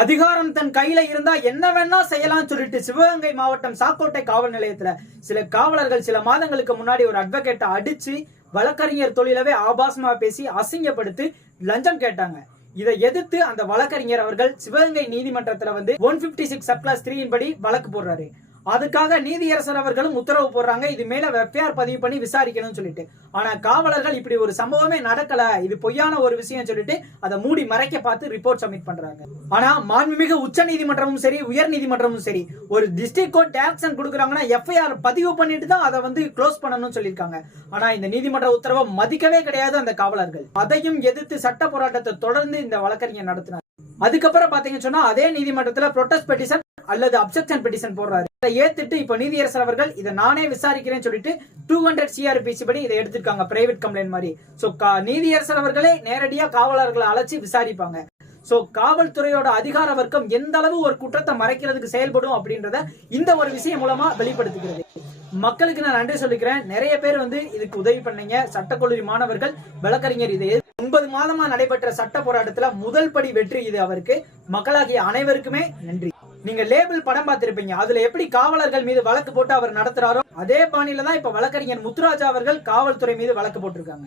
அதிகாரம் தன் கையில இருந்தா என்ன வேணா செய்யலாம்னு சொல்லிட்டு சிவகங்கை மாவட்டம் சாக்கோட்டை காவல் நிலையத்துல சில காவலர்கள் சில மாதங்களுக்கு முன்னாடி ஒரு அட்வொகேட்டை அடிச்சு வழக்கறிஞர் தொழிலவே ஆபாசமா பேசி அசிங்கப்படுத்தி லஞ்சம் கேட்டாங்க. இதை எதிர்த்து அந்த வழக்கறிஞர் அவர்கள் சிவகங்கை நீதிமன்றத்துல வந்து one fifty six sub class த்ரீயின் படி வழக்கு போடுறாரு. அதுக்காக நீதியரசர் அவர்களும் உத்தரவு போடுறாங்க. இது மேல எஃப்ஐஆர் பதிவு பண்ணி விசாரிக்கணும்னு சொல்லிட்டு. ஆனா காவலர்கள் இப்படி ஒரு சம்பவமே நடக்கல. இது பொய்யான ஒரு விஷயம் சொல்லிட்டு அதை மூடி மறைக்க பார்த்து ரிப்போர்ட் சப்மிட் பண்றாங்க. ஆனா மாண்புமிகு உச்ச நீதிமன்றமும் சரி உயர் நீதிமன்றமும் சரி ஒரு டிஸ்ட்ரிக்ட் கோர்ட் டைரக்ஷன் கொடுக்குறாங்கன்னா எஃப்ஐஆர் பதிவு பண்ணிட்டு தான் அதை வந்து க்ளோஸ் பண்ணணும்னு சொல்லியிருக்காங்க. ஆனா இந்த நீதிமன்ற உத்தரவை மதிக்கவே கிடையாது அந்த காவலர்கள். அதையும் எதிர்த்து சட்ட போராட்டத்தை தொடர்ந்து இந்த வழக்கறிஞர் நடத்தினார். அதுக்கப்புறம் பாத்தீங்கன்னு சொன்னா அதே நீதிமன்றத்துல ப்ரொட்டஸ்ட் பெட்டிஷன் அல்லது அப்செப்ஷன் பெட்டிஷன் போடுறாரு. இதை ஏத்துட்டு இப்ப நீதியரசர் அவர்கள் இதை நானே விசாரிக்கிறேன்னு சொல்லிட்டு டூ ஹண்ட்ரட் சிஆர்பிசி படி இதை எடுத்திருக்காங்க பிரைவேட் கம்ப்ளைண்ட் மாதிரி. சோ நீதியரசர் அவர்களே நேரடியா காவலர்களை அழைச்சி விசாரிப்பாங்க. சோ காவல்துறையோட அதிகார வர்க்கம் எந்த அளவு ஒரு குற்றத்தை மறைக்கிறதுக்கு செயல்படும் அப்படின்றத இந்த ஒரு விஷயம் மூலமா வெளிப்படுத்துகிறது. மக்களுக்கு நான் நன்றி சொல்லிக்கிறேன். நிறைய பேர் வந்து இதுக்கு உதவி பண்ணீங்க. சட்டக்கல்லூரி மாணவர்கள் வழக்கறிஞர் இது ஒன்பது மாதமா நடைபெற்ற சட்ட போராட்டத்துல முதல் படி வெற்றி இது அவருக்கு. மக்களாகிய அனைவருக்குமே நன்றி. நீங்க லேபிள் படம் பார்த்திருப்பீங்க. அதுல எப்படி காவலர்கள் மீது வழக்கு போட்டு அவர் நடத்துறாரோ அதே பாணியில தான் இப்ப வழக்கறிஞர் முத்துராஜா அவர்கள் காவல்துறை மீது வழக்கு போட்டிருக்காங்க.